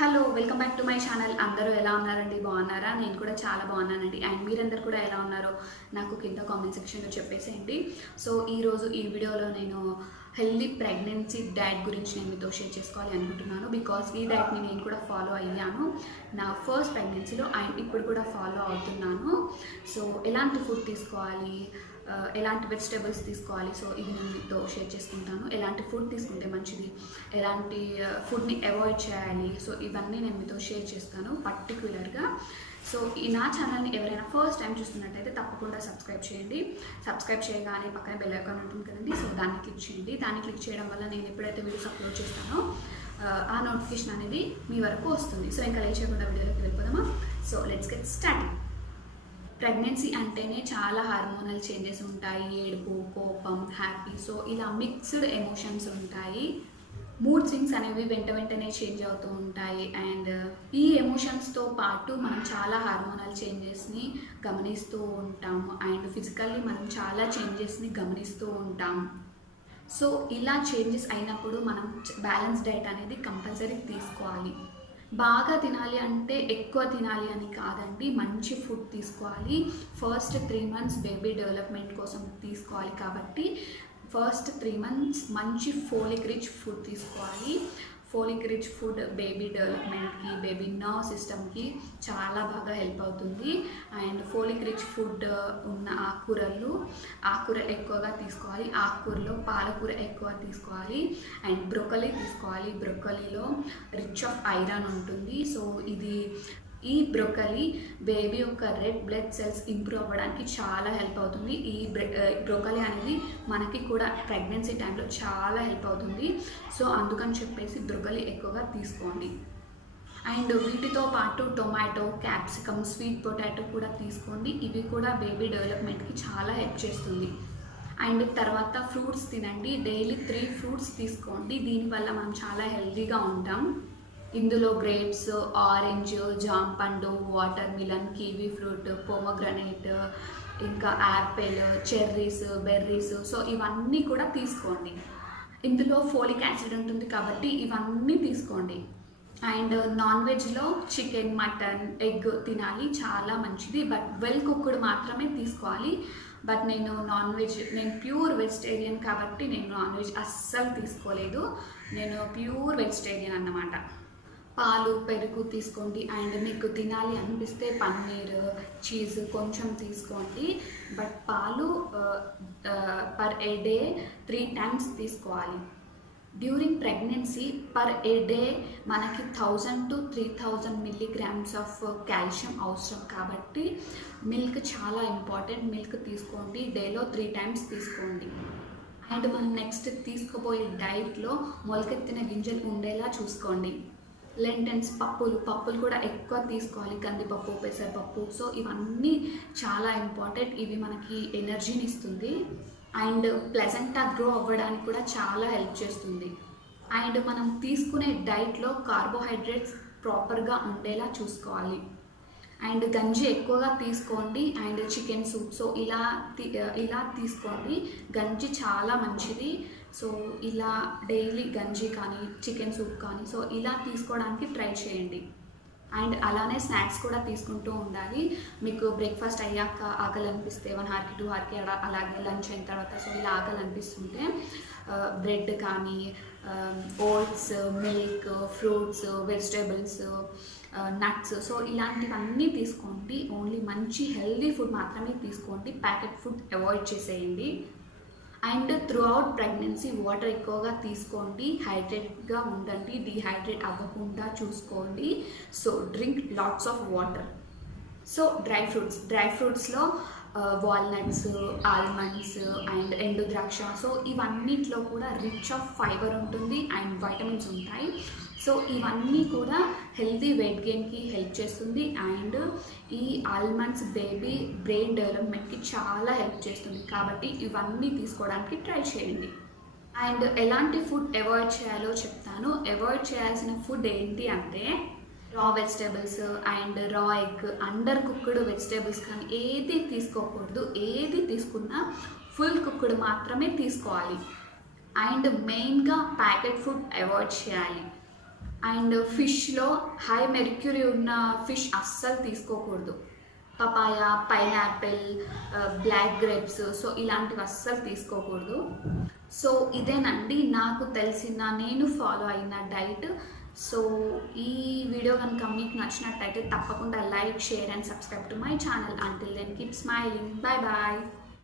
Hello welcome back to my channel. అందరూ ఎలా ఉన్నారండి? బాగున్నారా? నేను కూడా చాలా బాగున్నానండి. అండ్ మీరందరూ కూడా ఎలా ఉన్నారో నాకు కింద కామెంట్ సెక్షన్లో చెప్పేసేయండి. సో ఈరోజు ఈ వీడియోలో నేను హెల్దీ ప్రెగ్నెన్సీ డైట్ గురించి నేను మీతో షేర్ చేసుకోవాలి అనుకుంటున్నాను. బికాస్ ఈ డైట్ని నేను కూడా ఫాలో అయ్యాను నా ఫస్ట్ ప్రెగ్నెన్సీలో అండ్ ఇప్పుడు కూడా ఫాలో అవుతున్నాను. సో ఎలాంటి ఫుడ్ తీసుకోవాలి, ఎలాంటి వెజిటేబుల్స్ తీసుకోవాలి, సో ఇది నేను మీతో షేర్ చేసుకుంటాను. ఎలాంటి ఫుడ్ తీసుకుంటే మంచిది, ఎలాంటి ఫుడ్ని అవాయిడ్ చేయాలి, సో ఇవన్నీ నేను మీతో షేర్ చేస్తాను పర్టిక్యులర్గా. సో ఈ నా ఛానల్ని ఎవరైనా ఫస్ట్ టైం చూస్తున్నట్టయితే తప్పకుండా సబ్స్క్రైబ్ చేయండి. సబ్స్క్రైబ్ చేయగానే పక్కన బెల్ ఐకాన్ ఉంటుంది కదండి, సో దాన్ని క్లిక్ చేయండి. దాన్ని క్లిక్ చేయడం వల్ల నేను ఎప్పుడైతే వీడియోస్ అప్లోడ్ చేస్తానో ఆ నోటిఫికేషన్ అనేది మీ వరకు వస్తుంది. సో ఇంకా లేట్ చేయకుండా వీడియోలోకి వెళ్ళిపోదామా? So let's get start. Pregnancy అంటేనే చాలా హార్మోనల్ చేంజెస్ ఉంటాయి. ఏడుపు, కోపం, హ్యాపీ, సో ఇలా మిక్స్డ్ ఎమోషన్స్ ఉంటాయి. మూడ్ స్వింగ్స్ అనేవి వెంటనే చేంజ్ అవుతూ ఉంటాయి. అండ్ ఈ ఎమోషన్స్తో పాటు మనం చాలా హార్మోనల్ చేంజెస్ని గమనిస్తూ ఉంటాము. అండ్ ఫిజికల్లీ మనం చాలా చేంజెస్ని గమనిస్తూ ఉంటాము. సో ఇలా చేంజెస్ అయినప్పుడు మనం బ్యాలెన్స్ డైట్ అనేది కంపల్సరీ తీసుకోవాలి. బాగా తినాలి అంటే ఎక్కువ తినాలి అని కాదండి, మంచి ఫుడ్ తీసుకోవాలి. ఫస్ట్ 3 months బేబీ డెవలప్మెంట్ కోసం తీసుకోవాలి కాబట్టి ఫస్ట్ 3 months మంచి ఫోలిక్ రిచ్ ఫుడ్ తీసుకోవాలి. ఫోలిక్ రిచ్ ఫుడ్ బేబీ డెవలప్మెంట్కి, బేబీ నర్వ్ సిస్టమ్కి చాలా బాగా హెల్ప్ అవుతుంది. అండ్ ఫోలిక్ రిచ్ ఫుడ్ ఉన్న ఆకుకూర ఎక్కువగా తీసుకోవాలి. ఆకుకూరలో పాలకూర ఎక్కువ తీసుకోవాలి. అండ్ బ్రొకలీ తీసుకోవాలి. బ్రొకలీలో రిచ్ ఆఫ్ ఐరన్ ఉంటుంది. సో ఈ బ్రొకలీ బేబీ యొక్క రెడ్ బ్లడ్ సెల్స్ ఇంప్రూవ్ అవ్వడానికి చాలా హెల్ప్ అవుతుంది. ఈ బ్రొకలీ అనేది మనకి కూడా ప్రెగ్నెన్సీ టైంలో చాలా హెల్ప్ అవుతుంది. సో అందుకని చెప్పేసి బ్రొకలీ ఎక్కువగా తీసుకోండి. అండ్ వీటితో పాటు టొమాటో, క్యాప్సికమ్, స్వీట్ పొటాటో కూడా తీసుకోండి. ఇవి కూడా బేబీ డెవలప్మెంట్కి చాలా హెల్ప్ చేస్తుంది. అండ్ తర్వాత ఫ్రూట్స్ తినండి. డైలీ 3 fruits తీసుకోండి. దీనివల్ల మనం చాలా హెల్తీగా ఉంటాం. ఇందులో గ్రేప్స్, ఆరెంజ్, జామ పండు, water melon, kiwi fruit, pomegranate, ఇంకా యాపిల్, చెర్రీస్, బెర్రీస్, సో ఇవన్నీ కూడా తీసుకోండి. ఇందులో ఫోలిక్ యాసిడ్ ఉంటుంది కాబట్టి ఇవన్నీ తీసుకోండి. అండ్ నాన్ వెజ్లో చికెన్, మటన్, ఎగ్ తినాలి, చాలా మంచిది. బట్ వెల్ కుక్డ్ మాత్రమే తీసుకోవాలి. బట్ నేను ప్యూర్ వెజిటేరియన్ కాబట్టి నేను నాన్ వెజ్ అస్సలు తీసుకోలేదు. నేను ప్యూర్ వెజిటేరియన్ అన్నమాట. పాలు, పెరుగు తీసుకోండి. అండ్ మీకు తినాలి అనిపిస్తే పన్నీర్, చీజ్ కొంచెం తీసుకోండి. బట్ పాలు పర్ ఏ డే 3 times తీసుకోవాలి. During pregnancy per a day మనకి 1000 to 3000 milligrams ఆఫ్ కాల్షియం అవసరం కాబట్టి మిల్క్ చాలా ఇంపార్టెంట్. మిల్క్ తీసుకోండి. డేలో 3 times తీసుకోండి. అండ్ మనం నెక్స్ట్ తీసుకోబోయే డైట్లో మొలకెత్తిన గింజలు ఉండేలా చూసుకోండి. లెంటన్స్, పప్పులు కూడా ఎక్కువ తీసుకోవాలి. కందిపప్పు, పెసరపప్పు, సో ఇవన్నీ చాలా ఇంపార్టెంట్. ఇవి మనకి ఎనర్జీని ఇస్తుంది. అండ్ ప్లెజెంట్గా గ్రో అవ్వడానికి కూడా చాలా హెల్ప్ చేస్తుంది. అండ్ మనం తీసుకునే డైట్లో కార్బోహైడ్రేట్స్ ప్రాపర్గా ఉండేలా చూసుకోవాలి. అండ్ గంజి ఎక్కువగా తీసుకోండి. అండ్ చికెన్ సూప్, సో ఇలా తీసుకోండి. గంజి చాలా మంచిది. సో ఇలా డైలీ గంజి కానీ, చికెన్ సూప్ కానీ, సో ఇలా తీసుకోవడానికి ట్రై చేయండి. అండ్ అలానే స్నాక్స్ కూడా తీసుకుంటూ ఉండాలి. మీకు బ్రేక్ఫాస్ట్ అయ్యాక ఆకలి అనిపిస్తే 1 hourకి 2 hourకి అలాగే లంచ్ అయిన తర్వాత సో ఇలా ఆకలి అనిపిస్తుంటే బ్రెడ్ కానీ, oats, milk, fruits, vegetables, nuts, so ఇలాంటివన్నీ తీసుకోండి. ఓన్లీ మంచి హెల్దీ ఫుడ్ మాత్రమే తీసుకోండి. ప్యాకెట్ ఫుడ్ అవాయిడ్ చేసేయండి. And throughout pregnancy water ఎక్కువగా తీసుకోండి. హైడ్రేట్గా ఉండండి. డీహైడ్రేట్ అవ్వకుండా చూసుకోండి. So drink lots of water. So dry ఫ్రూట్స్లో వాల్నట్స్, ఆల్మండ్స్ అండ్ ఎండు ద్రాక్ష, సో ఇవన్నిట్లో కూడా రిచ్ ఆఫ్ ఫైబర్ ఉంటుంది అండ్ వైటమిన్స్ ఉంటాయి. సో ఇవన్నీ కూడా హెల్తీ వెయిట్ గెయిన్కి హెల్ప్ చేస్తుంది. అండ్ ఈ ఆల్మండ్స్ బేబీ బ్రెయిన్ డెవలప్మెంట్కి చాలా హెల్ప్ చేస్తుంది కాబట్టి ఇవన్నీ తీసుకోవడానికి ట్రై చేయండి. అండ్ ఎలాంటి ఫుడ్ అవాయిడ్ చేయాలో చెప్తాను. అవాయిడ్ చేయాల్సిన ఫుడ్ ఏంటి అంటే రా వెజిటేబుల్స్ అండ్ రా ఎగ్, అండర్ కుక్డ్ వెజిటేబుల్స్ కానీ ఏది తీసుకోకూడదు. ఏది తీసుకున్నా ఫుల్ కుక్డ్ మాత్రమే తీసుకోవాలి. అండ్ మెయిన్గా ప్యాకెట్ ఫుడ్ అవాయిడ్ చేయాలి. అండ్ ఫిష్లో హై మెర్క్యూరీ ఉన్న ఫిష్ అస్సలు తీసుకోకూడదు. Papaya, pineapple, black grapes, so ఇలాంటివి అస్సలు తీసుకోకూడదు. సో ఇదేనండి నాకు తెలిసిన, నేను ఫాలో అయిన డైట్. సో ఈ వీడియో కనుక మీకు నచ్చినట్టయితే తప్పకుండా like, share and subscribe to my channel. Until then keep smiling. Bye bye.